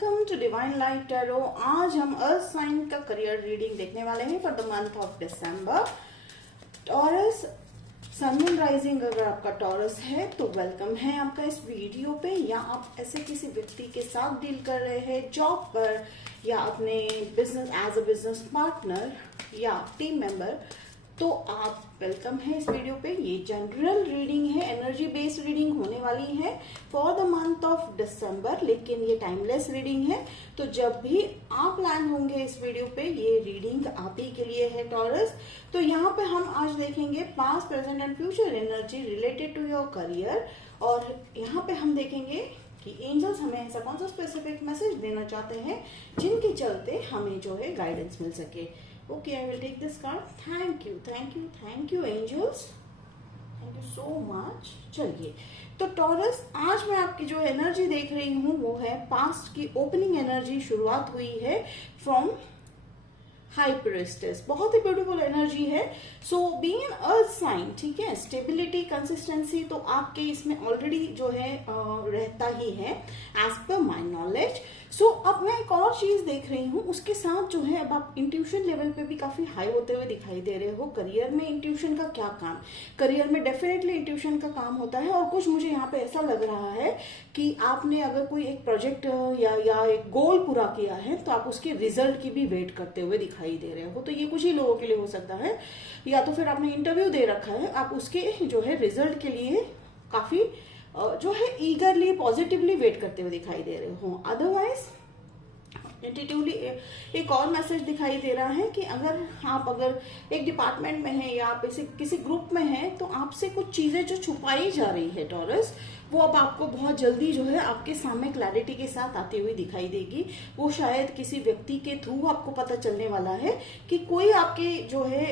Welcome to divine light tarot. आज हम earth sign का करियर रीडिंग देखने वाले हैं for the month of December. Taurus sun moon rising, अगर आपका टॉरस है तो वेलकम है आपका इस वीडियो पे। या आप ऐसे किसी व्यक्ति के साथ डील कर रहे हैं जॉब पर या अपने business as a business partner या टीम मेंबर, तो आप वेलकम है इस वीडियो पे। ये जनरल रीडिंग है, एनर्जी बेस्ड रीडिंग होने वाली है for the month of December, लेकिन ये टाइमलेस रीडिंग है। तो जब भी आप लैंड होंगे इस वीडियो पे, ये रीडिंग आप ही के लिए है टॉरस। तो यहाँ पे हम आज देखेंगे past, present and future energy related to your career. और यहाँ पे हम देखेंगे कि एंजल्स हमें ऐसा कौन सा स्पेसिफिक मैसेज देना चाहते हैं जिनके चलते हमें जो है गाइडेंस मिल सके। Okay, I will take this card. Thank you, thank you, thank you angels. Thank you so much. चलिए, तो टॉरस आज मैं आपकी जो एनर्जी देख रही हूँ वो है पास्ट की ओपनिंग एनर्जी। शुरुआत हुई है फ्रॉम हाई प्रिस्टेस, बहुत ही ब्यूटीफुल एनर्जी है। So being an earth sign, ठीक है, स्टेबिलिटी, कंसिस्टेंसी तो आपके इसमें ऑलरेडी जो है रहता ही है एज पर माई नॉलेज। सो अब मैं एक और चीज देख रही हूँ, उसके साथ जो है अब आप इंट्यूशन लेवल पे भी काफी हाई होते हुए दिखाई दे रहे हो। करियर में इंट्यूशन का क्या काम? करियर में डेफिनेटली इंट्यूशन का काम होता है। और कुछ मुझे यहाँ पे ऐसा लग रहा है कि आपने अगर कोई एक प्रोजेक्ट या एक गोल पूरा किया है तो आप उसके रिजल्ट की भी वेट करते हुए दिखाई दे रहे हो। तो ये कुछ ही लोगों के लिए हो सकता है, या तो फिर आपने इंटरव्यू दे रखा है, आप उसके जो है रिजल्ट के लिए काफी जो है ईगरली, पॉजिटिवली वेट करते हुए दिखाई दे रहे हो। अदरवाइज इंट्यूटिवली एक और मैसेज दिखाई दे रहा है कि अगर एक डिपार्टमेंट में है या आप किसी ग्रुप में हैं तो आपसे कुछ चीजें जो छुपाई जा रही है टॉरस, वो अब आपको बहुत जल्दी जो है आपके सामने क्लैरिटी के साथ आती हुई दिखाई देगी। वो शायद किसी व्यक्ति के थ्रू आपको पता चलने वाला है कि कोई आपके जो है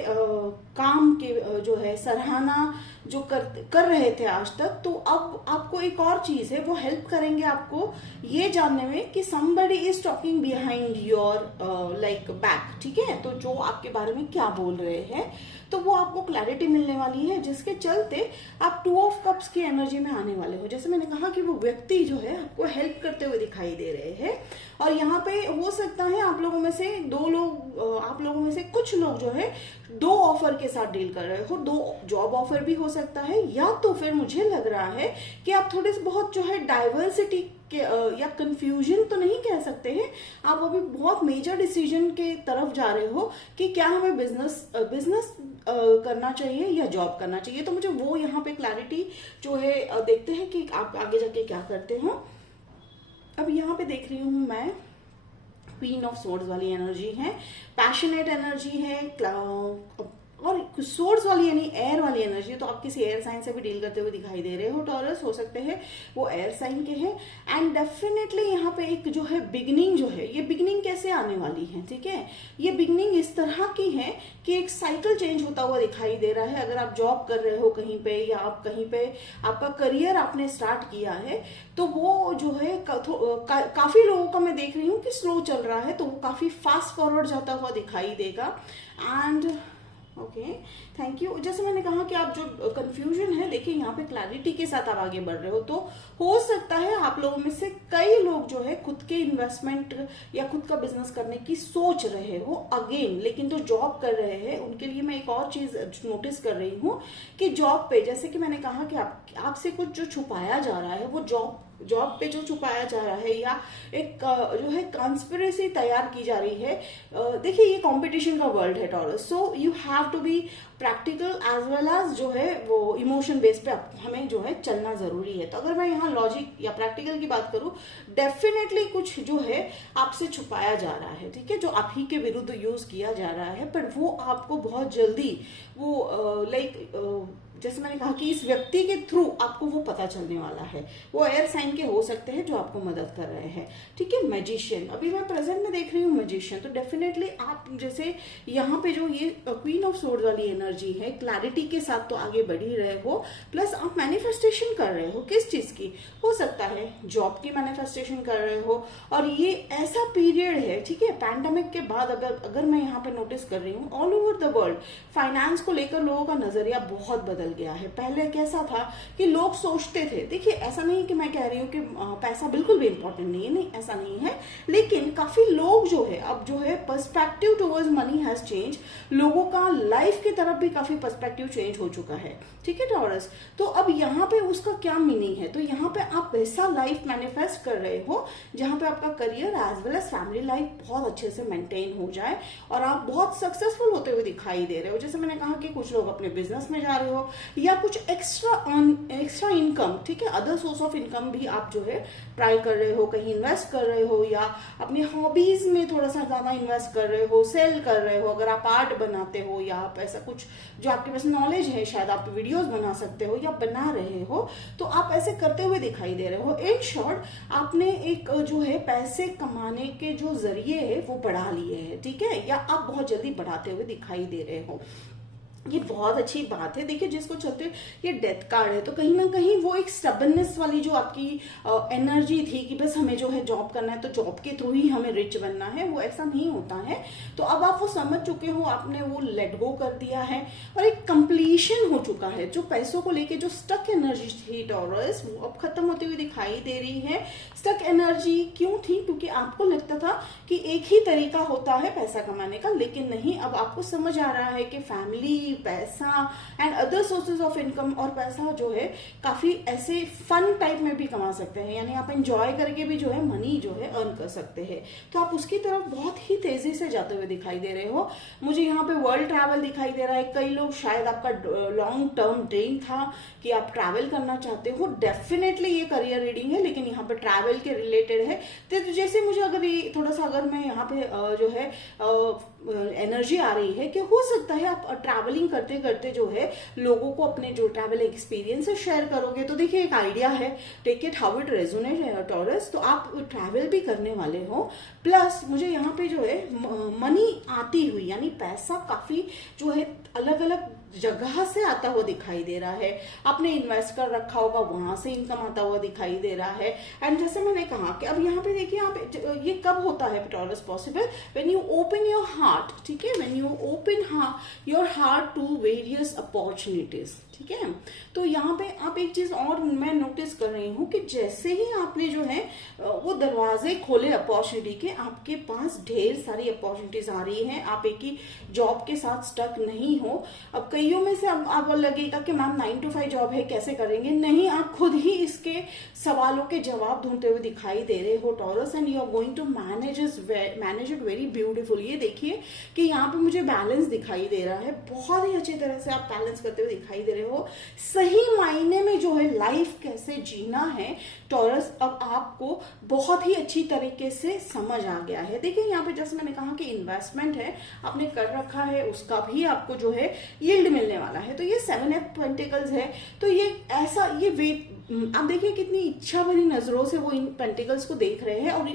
काम के जो है सराहना जो कर रहे थे आज तक, तो अब आपको एक और चीज है वो हेल्प करेंगे आपको ये जानने में कि somebody is talking behind your like back, ठीक है। तो जो आपके बारे में क्या बोल रहे हैं, तो वो आपको क्लैरिटी मिलने वाली है, जिसके चलते आप 2 ऑफ कप्स की एनर्जी में आने वाले हो। जैसे मैंने कहा कि वो व्यक्ति जो है आपको हेल्प करते हुए दिखाई दे रहे हैं। और यहाँ पे हो सकता है आप लोगों में से कुछ लोग जो है 2 ऑफर के साथ डील कर रहे हो। 2 जॉब ऑफर भी हो सकता है, या तो फिर मुझे लग रहा है कि आप थोड़े से बहुत जो है डाइवर्सिटी के या कंफ्यूजन तो नहीं कह सकते हैं, आप अभी बहुत मेजर डिसीजन के तरफ जा रहे हो कि क्या हमें बिजनेस करना चाहिए या जॉब करना चाहिए। तो मुझे वो यहाँ पे क्लैरिटी जो है देखते हैं कि आप आगे जाके क्या करते हो। अब यहाँ पे देख रही हूँ मैं क्वीन ऑफ सोर्ड्स वाली एनर्जी है, पैशनेट एनर्जी है, और सोर्स वाली यानी एयर वाली एनर्जी है। तो आप किसी एयर साइन से भी डील करते हुए दिखाई दे रहे हो टॉरस, हो सकते हैं वो एयर साइन के हैं। एंड डेफिनेटली यहाँ पे एक जो है बिगनिंग जो है, ये बिगनिंग कैसे आने वाली है, ठीक है। ये बिगनिंग इस तरह की है कि एक साइकिल चेंज होता हुआ दिखाई दे रहा है। अगर आप जॉब कर रहे हो कहीं पे, या आप कहीं पे आपका करियर आपने स्टार्ट किया है, तो वो जो है काफी लोगों का मैं देख रही हूँ कि स्लो चल रहा है, तो वो काफी फास्ट फॉरवर्ड जाता हुआ दिखाई देगा। And okay, thank you. जैसे मैंने कहा कि आप जो कंफ्यूजन है, देखिए यहाँ पे क्लैरिटी के साथ आप आगे बढ़ रहे हो। तो हो सकता है आप लोगों में से कई लोग जो है खुद के इन्वेस्टमेंट या खुद का बिजनेस करने की सोच रहे हो अगेन, लेकिन जो जॉब कर रहे हैं उनके लिए मैं एक और चीज नोटिस कर रही हूँ कि जॉब पे, जैसे कि मैंने कहा कि आपसे कुछ जो छुपाया जा रहा है, वो जॉब पे जो छुपाया जा रहा है, या एक जो है कॉन्स्पिरेसी तैयार की जा रही है। देखिए ये कंपटीशन का वर्ल्ड है Taurus, so you have to be practical as well as जो है वो इमोशन बेस पे हमें जो है चलना जरूरी है। तो अगर मैं यहाँ लॉजिक या प्रैक्टिकल की बात करूँ, डेफिनेटली कुछ जो है आपसे छुपाया जा रहा है, ठीक है, जो आप ही के विरुद्ध यूज किया जा रहा है, पर वो आपको बहुत जल्दी वो जैसे मैंने कहा कि इस व्यक्ति के थ्रू आपको वो पता चलने वाला है। वो एयर साइन के हो सकते हैं जो आपको मदद कर रहे हैं, ठीक है। मैजिशियन, अभी मैं प्रेजेंट में देख रही हूँ मैजिशियन। तो डेफिनेटली आप जैसे यहाँ पे जो ये क्वीन ऑफ सोर्ड वाली एनर्जी है, क्लैरिटी के साथ तो आगे बढ़ ही रहे हो, प्लस आप मैनिफेस्टेशन कर रहे हो। किस चीज की? हो सकता है जॉब की मैनिफेस्टेशन कर रहे हो। और ये ऐसा पीरियड है, ठीक है, पैंडेमिक के बाद अगर मैं यहाँ पे नोटिस कर रही हूँ all over the world finance को लेकर लोगों का नजरिया बहुत बदल बदल गया है। पहले कैसा था कि लोग सोचते थे, देखिए ऐसा नहीं कि मैं कह रही हूँ कि पैसा बिल्कुल भी इंपॉर्टेंट नहीं है, नहीं ऐसा नहीं है, लेकिन काफी लोग जो है अब जो है perspective towards money has change, लोगों का लाइफ की तरफ भी काफी पर्सपेक्टिव चेंज हो चुका है। ठीक है टॉरस, तो अब यहाँ पे उसका क्या मीनिंग है, तो यहाँ पे आप वैसा लाइफ मैनिफेस्ट कर रहे हो जहाँ पे आपका career as well as family life बहुत अच्छे से मेंटेन हो जाए और आप बहुत सक्सेसफुल होते हुए दिखाई दे रहे हो। जैसे मैंने कहा कि कुछ लोग अपने बिजनेस में जा रहे हो या कुछ एक्स्ट्रा इनकम, ठीक है, अदर सोर्स ऑफ इनकम भी आप जो है ट्राई कर रहे हो, कहीं इन्वेस्ट कर रहे हो या अपनी हॉबीज में थोड़ा सा ज्यादा इन्वेस्ट कर रहे हो, सेल कर रहे हो, अगर आप आर्ट बनाते हो या आप ऐसा कुछ जो आपके पास नॉलेज है, शायद आप वीडियोस बना सकते हो या बना रहे हो, तो आप ऐसे करते हुए दिखाई दे रहे हो। इन शॉर्ट आपने एक जो है पैसे कमाने के जो जरिए है वो बढ़ा लिए हैं, ठीक है, या आप बहुत जल्दी बढ़ाते हुए दिखाई दे रहे हो। ये बहुत अच्छी बात है। देखिए जिसको चलते ये डेथ कार्ड है, तो कहीं ना कहीं वो एक स्टबननेस वाली जो आपकी एनर्जी थी कि बस हमें जो है जॉब करना है तो जॉब के थ्रू ही हमें रिच बनना है, वो ऐसा नहीं होता है। तो अब आप वो समझ चुके हो, आपने वो लेट गो कर दिया है और एक कंप्लीशन हो चुका है। जो पैसों को लेके जो स्टक एनर्जी थी टॉरस, वो अब खत्म होती हुई दिखाई दे रही है। स्टक एनर्जी क्यों थी? क्योंकि आपको लगता था कि एक ही तरीका होता है पैसा कमाने का, लेकिन नहीं, अब आपको समझ आ रहा है कि फैमिली, पैसा and other sources of income, और पैसा जो है काफी ऐसे फन टाइप में भी कमा सकते हैं, यानी आप एंजॉय करके भी जो है मनी जो है अर्न कर सकते हैं। तो आप उसकी तरफ बहुत ही तेजी से जाते हुए दिखाई दे रहे हो। मुझे यहाँ पे वर्ल्ड ट्रैवल दिखाई दे रहा है। कई लोग शायद आपका लॉन्ग टर्म ड्रीम था कि आप ट्रैवल करना चाहते हो, डेफिनेटली ये करियर रीडिंग है, लेकिन यहाँ पे ट्रैवल के रिलेटेड है। तो जैसे मुझे अगर ये थोड़ा सा अगर मैं यहाँ पे जो है एनर्जी आ रही है कि हो सकता है आप ट्रैवलिंग करते करते जो है लोगों को अपने जो ट्रैवल एक्सपीरियंस शेयर करोगे। तो देखिए एक आइडिया है, take it how it resonate Taurus. तो आप ट्रैवल भी करने वाले हो, प्लस मुझे यहाँ पे जो है मनी आती हुई, यानी पैसा काफी जो है अलग अलग जगह से आता हुआ दिखाई दे रहा है। आपने इन्वेस्ट कर रखा होगा, वहां से इनकम आता हुआ दिखाई दे रहा है। एंड जैसे मैंने कहा कि अब यहाँ पे देखिए आप ये कब होता है Taurus possible, when you open your heart, ठीक है, when you open your heart to various opportunities, ठीक है। तो यहाँ पे आप एक चीज और मैं नोटिस कर रही हूँ कि जैसे ही आपने जो है वो दरवाजे खोले अपॉर्चुनिटी के, आपके पास ढेर सारी अपॉर्चुनिटीज आ रही हैं। आप एक ही जॉब के साथ स्टक नहीं हो। अब कईयों में से अब आपको लगेगा कि मैम 9 to 5 जॉब है, कैसे करेंगे? नहीं, आप खुद ही इसके सवालों के जवाब ढूंढते हुए दिखाई दे रहे हो Taurus, and you are going to manage it very beautiful. ये देखिए कि यहाँ पे मुझे बैलेंस दिखाई दे रहा है, बहुत ही अच्छी तरह से आप बैलेंस करते हुए दिखाई दे रहे हो। सही मायने में जो है लाइफ कैसे जीना है टॉरस, अब आपको बहुत ही अच्छी तरीके से समझ आ गया है। देखिए यहाँ पे जैसे मैंने कहा कि इन्वेस्टमेंट है, आपने कर रखा है, उसका भी आपको जो है यील्ड मिलने वाला है। तो ये 7 of पेंटिकल्स है, तो ये ऐसा ये वेट, आप देखिए कितनी इच्छा भरी नजरों से वो इन पेंटिकल्स को देख रहे हैं, और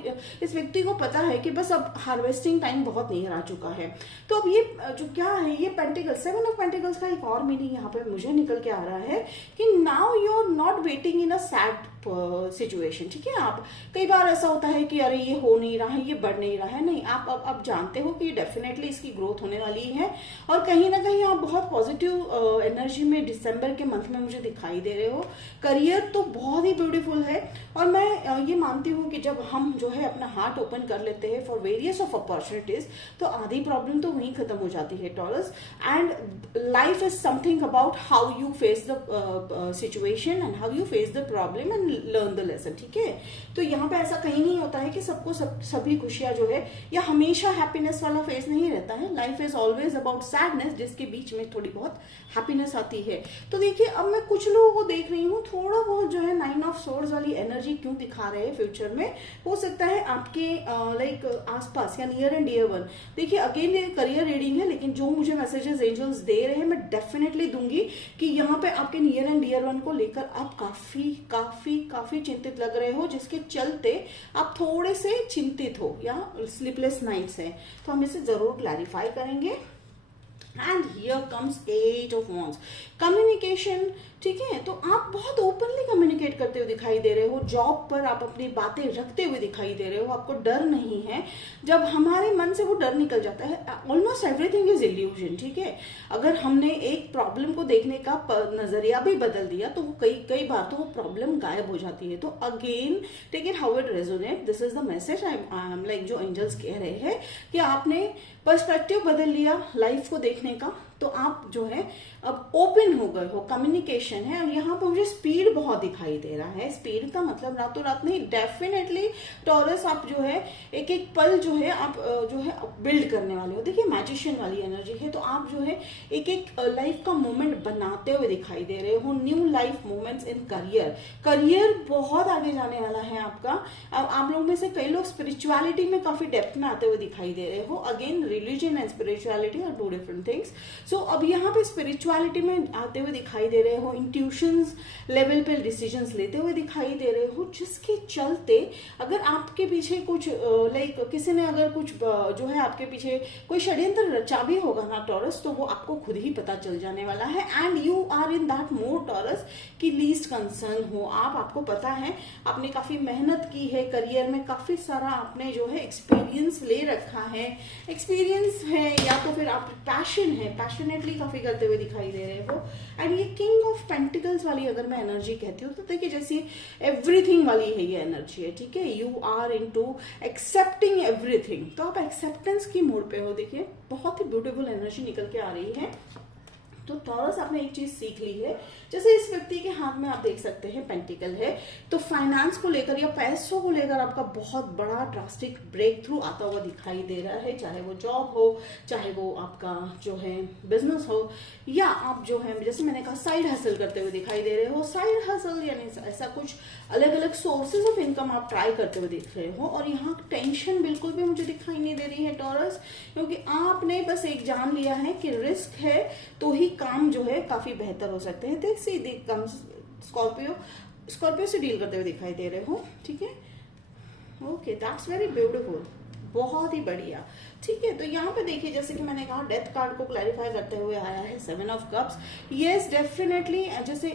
इस व्यक्ति को पता है कि बस अब हार्वेस्टिंग टाइम बहुत नियर आ चुका है। तो अब ये जो क्या है, ये पेंटिकल्स, 7 of पेंटिकल्स का एक और मीनिंग यहाँ पे मुझे निकल के आ रहा है कि now you are not waiting in a sad situation, ठीक है। आप कई बार ऐसा होता है कि अरे ये हो नहीं रहा है, ये बढ़ नहीं रहा है, नहीं, आप अब जानते हो कि डेफिनेटली इसकी ग्रोथ होने वाली है, और कहीं ना कहीं आप बहुत पॉजिटिव एनर्जी में दिसंबर के मंथ में मुझे दिखाई दे रहे हो। करियर तो बहुत ही ब्यूटीफुल है, और मैं ये मानती हूँ कि जब हम जो है अपना हार्ट ओपन कर लेते हैं फॉर वेरियस ऑफ अपॉर्चुनिटीज, तो आधी प्रॉब्लम तो वहीं खत्म हो जाती है taurus. And life is something about how you face the situation and how you face the problem and learn the lesson, ठीक है। तो यहाँ पे ऐसा कहीं नहीं होता है कि सबको सभी खुशियां जो है या हमेशा हैप्पीनेस वाला फेस नहीं रहता है। Life is always about sadness, जिसके बीच में थोड़ी बहुत हैप्पीनेस आती है। तो देखिए अब मैं कुछ लोगों को देख रही हूँ, थोड़ा बहुत जो है 9 of Swords वाली एनर्जी क्यों दिखा रहे हैं फ्यूचर में, हो सकता है आपके लाइक आसपास या नियर एंड डियर वन। देखिए अगेन ये करियर रीडिंग है, लेकिन जो मुझे मैसेजेस एंजल्स दे रहे हैं मैं डेफिनेटली दूंगी कि यहाँ पे आपके नियर एंड डियर वन को लेकर आप काफी काफी काफी चिंतित लग रहे हो, जिसके चलते आप थोड़े से चिंतित हो या स्लीपलेस नाइट्स है। तो हम इसे जरूर क्लैरिफाई करेंगे। And here comes 8 of wands, communication, ठीक है। तो आप बहुत ओपनली कम्युनिकेट करते हुए दिखाई दे रहे हो, जॉब पर आप अपनी बातें रखते हुए दिखाई दे रहे हो, आपको डर नहीं है। जब हमारे मन से वो डर निकल जाता है, ऑलमोस्ट एवरीथिंग इज इल्यूजन, ठीक है। अगर हमने एक प्रॉब्लम को देखने का नजरिया भी बदल दिया तो वो कई बार तो वो प्रॉब्लम गायब हो जाती है। तो again take it how it resonate, this is the message I am like, जो एंजल्स कह रहे हैं कि आपने पर्सपेक्टिव बदल लिया लाइफ को देखने का, तो आप जो है अब ओपन हो गए हो, कम्युनिकेशन है। और यहाँ पर मुझे स्पीड बहुत दिखाई दे रहा है। स्पीड का मतलब रातों रात नहीं, डेफिनेटली टॉरस आप जो है एक एक पल जो है आप जो है बिल्ड करने वाले हो। देखिए मैजिशियन वाली एनर्जी है, तो आप जो है एक एक लाइफ का मोमेंट बनाते हुए दिखाई दे रहे हो। New life moments in career, career बहुत आगे जाने वाला है आपका। अब आप लोगों में से कई लोग स्पिरिचुअलिटी में काफी डेप्थ में आते हुए दिखाई दे रहे हो। Again religion and spirituality are two different things. So अब यहाँ पे स्पिरिचुअलिटी में आते हुए दिखाई दे रहे हो, इंट्यूशंस लेवल पे डिसीजंस लेते हुए दिखाई दे रहे हो, जिसके चलते अगर आपके पीछे कुछ लाइक किसी ने अगर कुछ जो है आपके पीछे कोई षड्यंत्र रचा भी होगा ना टॉरस, तो वो आपको खुद ही पता चल जाने वाला है। And you are in that mode Taurus कि लीस्ट कंसर्न हो आप, आपको पता है आपने काफी मेहनत की है करियर में, काफी सारा आपने जो है एक्सपीरियंस ले रखा है, एक्सपीरियंस है या तो फिर आप पैशन है, पैशनेटली काफी करते हुए दिखाई दे रहे हो। एंड ये किंग ऑफ पेंटिकल्स वाली अगर मैं एनर्जी कहती हूँ तो देखिए जैसे एवरीथिंग वाली है ये एनर्जी है, ठीक है। You are into accepting everything, तो आप एक्सेप्टेंस की मोड पे हो। देखिए बहुत ही ब्यूटीफुल एनर्जी निकल के आ रही है। तो टॉरस आपने एक चीज सीख ली है, जैसे इस व्यक्ति के हाथ में आप देख सकते हैं पेंटिकल है, तो फाइनेंस को लेकर या पैसों को लेकर आपका बहुत बड़ा ड्रास्टिक ब्रेक थ्रू आता हुआ दिखाई दे रहा है। चाहे वो जॉब हो, चाहे वो आपका जो है बिजनेस हो, या आप जो है जैसे मैंने कहा साइड हसल करते हुए दिखाई दे रहे हो। साइड हसल यानी ऐसा कुछ अलग अलग सोर्सेज ऑफ इनकम आप ट्राई करते हुए दिख रहे हो। और यहाँ टेंशन बिल्कुल भी मुझे दिखाई नहीं दे रही है टॉरस, क्योंकि आपने बस एक जान लिया है कि रिस्क है तो ही काम जो है काफी बेहतर हो सकते हैं। देख सी स्कॉर्पियो से डील करते हुए दिखाई दे रहे हो, ठीक है। ओके, दैट्स वेरी ब्यूटीफुल, बहुत ही बढ़िया, ठीक है। तो यहाँ पे देखिए जैसे कि मैंने कहा डेथ कार्ड को क्लैरिफाई करते हुए आया है 7 ऑफ कप्स। यस डेफिनेटली जैसे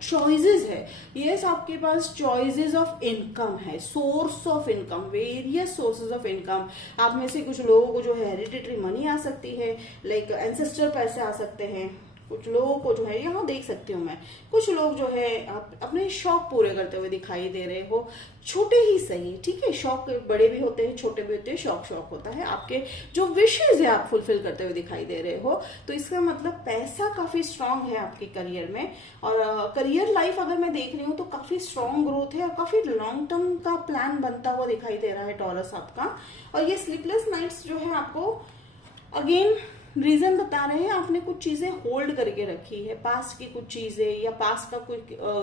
चॉइसेस है, यस आपके पास चॉइसेस ऑफ इनकम है, source of income, various sources of income. आप में से कुछ लोगों को जो है हेरिडिटरी मनी आ सकती है, लाइक एंसेस्टर पैसे आ सकते हैं। कुछ लोगों को जो है यहाँ देख सकती हूँ मैं, कुछ लोग जो है आप अपने शौक पूरे करते हुए दिखाई दे रहे हो, छोटे ही सही, ठीक है। शौक बड़े भी होते हैं, छोटे भी होते हैं, शौक होता है। आपके जो विशेष है आप फुलफिल करते हुए दिखाई दे रहे हो, तो इसका मतलब पैसा काफी स्ट्रांग है आपके करियर में। और करियर लाइफ अगर मैं देख रही हूँ तो काफी स्ट्रांग ग्रोथ है और काफी लॉन्ग टर्म का प्लान बनता हुआ दिखाई दे रहा है टॉरस आपका। और ये स्लीपलेस नाइट्स जो है आपको अगेन रीजन बता रहे हैं, आपने कुछ चीजें होल्ड करके रखी है, पास्ट की कुछ चीजें या पास्ट का कोई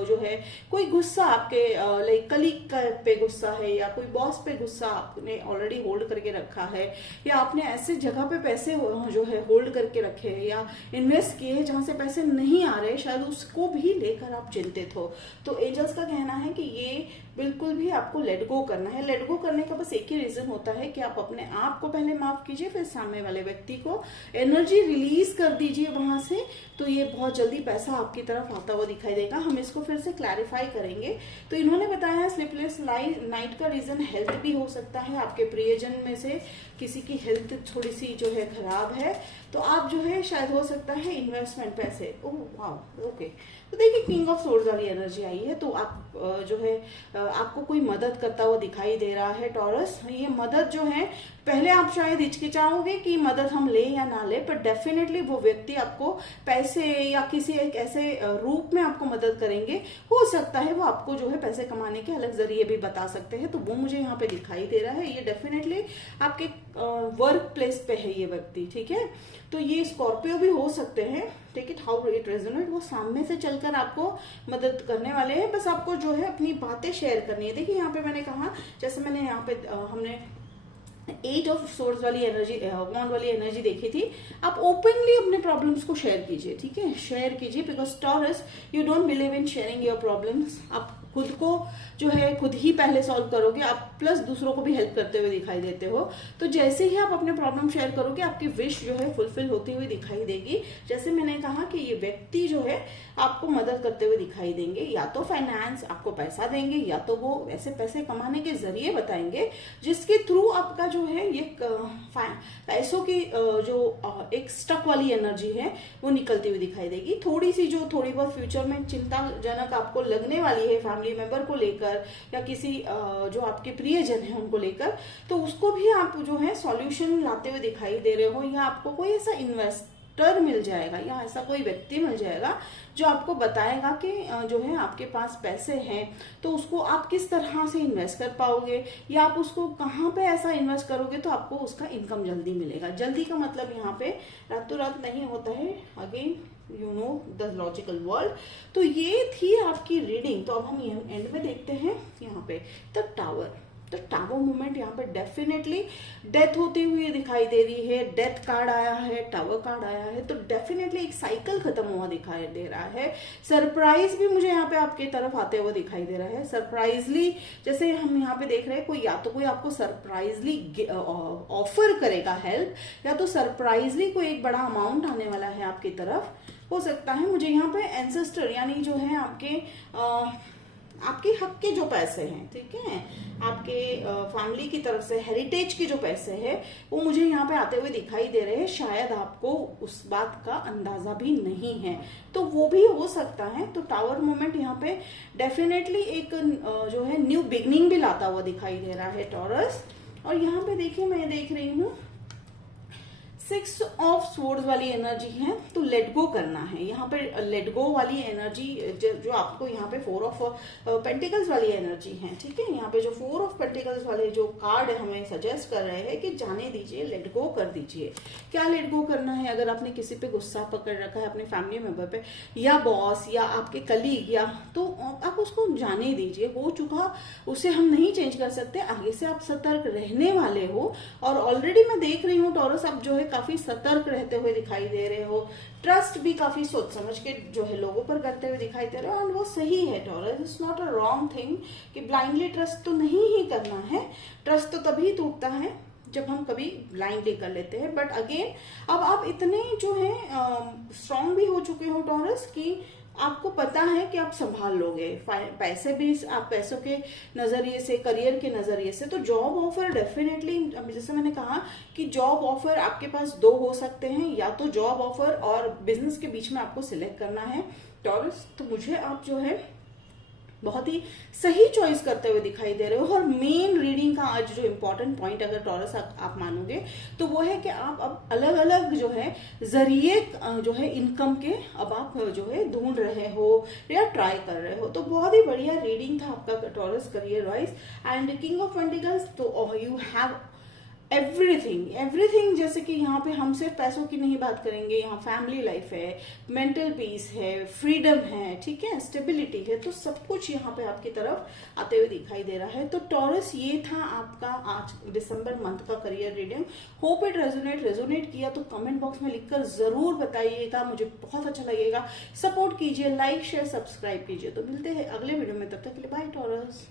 जो है कोई गुस्सा आपके लाइक कलीग पे गुस्सा है या कोई बॉस पे गुस्सा आपने ऑलरेडी होल्ड करके रखा है, या आपने ऐसे जगह पे पैसे जो है होल्ड करके रखे हैं या इन्वेस्ट किए हैं जहां से पैसे नहीं आ रहे, शायद उसको भी लेकर आप चिंतित हो। तो एंजल्स का कहना है कि ये बिल्कुल भी आपको लेट गो करना है। लेट गो करने का बस एक ही रीजन होता है कि आप अपने आप को पहले माफ कीजिए, फिर सामने वाले व्यक्ति को एनर्जी रिलीज कर दीजिए वहां से, तो ये बहुत जल्दी पैसा आपकी तरफ आता हुआ दिखाई देगा। हम इसको फिर से क्लैरिफाई करेंगे। तो इन्होंने बताया स्लीपलेस नाइट का रीजन हेल्थ भी हो सकता है, आपके प्रियजन में से किसी की हेल्थ थोड़ी सी जो है खराब है, तो आप जो है शायद हो सकता है इन्वेस्टमेंट पैसे, ओह वाओ ओके। तो देखिए किंग ऑफ सोर्ड्स वाली एनर्जी आई है, तो आप जो है आपको कोई मदद करता हुआ दिखाई दे रहा है टॉरस। ये मदद जो है पहले आप शायद हिचकिचाओगे कि मदद हम ले या ना ले, पर डेफिनेटली वो व्यक्ति आपको पैसे या किसी एक ऐसे रूप में आपको मदद करेंगे। हो सकता है वो आपको जो है पैसे कमाने के अलग जरिए भी बता सकते हैं, तो वो मुझे यहाँ पे दिखाई दे रहा है। ये डेफिनेटली आपके वर्क प्लेस पे है ये व्यक्ति, ठीक है। तो ये स्कॉर्पियो भी हो सकते हैं, take it how it resonate. वो सामने से चलकर आपको मदद करने वाले हैं, बस आपको जो है अपनी बातें शेयर करनी है। देखिए यहाँ पे मैंने कहा, जैसे मैंने यहाँ पे हमने 8 ऑफ सोर्स वाली एनर्जी, वॉन्ड वाली एनर्जी देखी थी। आप ओपनली अपने प्रॉब्लम्स को शेयर कीजिए, ठीक है, शेयर कीजिए, because taurus you don't believe in sharing your problems. आप खुद को जो है खुद ही पहले सॉल्व करोगे आप, प्लस दूसरों को भी हेल्प करते हुए दिखाई देते हो। तो जैसे ही आप अपने प्रॉब्लम शेयर करोगे आपकी विश जो है फुलफिल होती हुई दिखाई देगी। जैसे मैंने कहा कि ये व्यक्ति जो है आपको मदद करते हुए दिखाई देंगे, या तो फाइनेंस आपको पैसा देंगे, या तो वो ऐसे पैसे कमाने के जरिए बताएंगे जिसके थ्रू आपका जो है ये पैसों की जो एक स्टक वाली एनर्जी है वो निकलती हुई दिखाई देगी। थोड़ी बहुत फ्यूचर में चिंताजनक आपको लगने वाली है फैमिली मेंबर को लेकर या किसी जो आपके प्रियजन है उनको लेकर, तो उसको भी आप जो है सॉल्यूशन लाते हुए दिखाई दे रहे हो, या आपको कोई ऐसा इन्वेस्टर मिल जाएगा या ऐसा कोई व्यक्ति मिल जाएगा जो आपको बताएगा कि जो है आपके पास पैसे हैं तो उसको आप किस तरह से इन्वेस्ट कर पाओगे, या आप उसको कहाँ पे ऐसा इन्वेस्ट करोगे तो आपको उसका इनकम जल्दी मिलेगा। जल्दी का मतलब यहाँ पे रातों रात नहीं होता है, again you know the logical world. तो ये थी आपकी रीडिंग। तो अब हम एंड में देखते हैं यहाँ पे द टावर। तो टावर मूवमेंट यहाँ पे डेफिनेटली डेथ होती हुई दिखाई दे रही है। डेथ कार्ड आया है, टावर कार्ड आया है, तो डेफिनेटली एक साइकिल खत्म हुआ दिखाई दे रहा है। सरप्राइज भी मुझे यहाँ पे आपके तरफ आते हुए दिखाई दे रहा है। सरप्राइजली जैसे हम यहाँ पे देख रहे हैं, कोई या तो कोई आपको सरप्राइजली ऑफर करेगा हेल्प, या तो सरप्राइजली कोई एक बड़ा अमाउंट आने वाला है आपकी तरफ, हो सकता है। मुझे यहाँ पे एंसेस्टर यानी जो है आपके हक के जो पैसे हैं, ठीक है, आपके फैमिली की तरफ से हेरिटेज के जो पैसे हैं वो मुझे यहाँ पे आते हुए दिखाई दे रहे हैं। शायद आपको उस बात का अंदाजा भी नहीं है, तो वो भी हो सकता है। तो टावर मोमेंट यहाँ पे डेफिनेटली एक जो है न्यू बिगनिंग भी लाता हुआ दिखाई दे रहा है टॉरस। और यहाँ पे देखिए मैं देख रही हूँ 6 ऑफ स्वॉर्ड्स वाली एनर्जी है, तो लेट गो करना है यहाँ पे। लेट गो वाली एनर्जी जो आपको यहाँ पे 4 ऑफ पेंटिकल्स वाली एनर्जी है, ठीक है। यहाँ पे जो 4 ऑफ पेंटिकल्स वाले जो कार्ड हमें सजेस्ट कर रहे हैं कि जाने दीजिए, लेट गो कर दीजिए। क्या लेट गो करना है? अगर आपने किसी पे गुस्सा पकड़ रखा है अपने फैमिली मेंबर पे, या बॉस या आपके कलीग, या तो आप उसको जाने दीजिए, हो चुका, उसे हम नहीं चेंज कर सकते। आगे से आप सतर्क रहने वाले हो, और ऑलरेडी मैं देख रही हूँ टॉरस आप जो है काफी सतर्क रहते हुए दिखाई दे रहे हो। ट्रस्ट भी काफी सोच समझ के जो है लोगों पर करते हुए दिखाई दे रहे हो, एंड वो सही है taurus. It's not a wrong thing कि ब्लाइंडली ट्रस्ट तो नहीं ही करना है। ट्रस्ट तो तभी टूटता है जब हम कभी ब्लाइंडली कर लेते हैं। बट अगेन अब आप इतने जो है स्ट्रांग भी हो चुके हो टॉरस कि आपको पता है कि आप संभाल लोगे पैसे भी, आप पैसों के नजरिए से, करियर के नजरिए से। तो जॉब ऑफर डेफिनेटली, जैसे मैंने कहा कि जॉब ऑफर आपके पास 2 हो सकते हैं, या तो जॉब ऑफर और बिजनेस के बीच में आपको सिलेक्ट करना है टॉरस। तो मुझे आप जो है बहुत ही सही चॉइस करते हुए दिखाई दे रहे हो। और मेन रीडिंग का आज जो इम्पोर्टेंट पॉइंट अगर टॉरस आप मानोगे तो वो है कि आप अब अलग अलग जो है जरिए जो है इनकम के अब आप जो है ढूंढ रहे हो या ट्राई कर रहे हो। तो बहुत ही बढ़िया रीडिंग था आपका taurus career wise. And king of pentacles, तो यू हैव एवरीथिंग। जैसे कि यहाँ पे हम सिर्फ पैसों की नहीं बात करेंगे, यहाँ फैमिली लाइफ है, मेंटल पीस है, फ्रीडम है, ठीक है, स्टेबिलिटी है, तो सब कुछ यहाँ पे आपकी तरफ आते हुए दिखाई दे रहा है। तो टॉरस ये था आपका आज दिसंबर मंथ का career reading. Hope it resonate किया तो कमेंट बॉक्स में लिखकर जरूर बताइएगा, मुझे बहुत अच्छा लगेगा। सपोर्ट कीजिए, लाइक शेयर सब्सक्राइब कीजिए। तो मिलते हैं अगले वीडियो में, तब तक के लिए बाय टॉरस।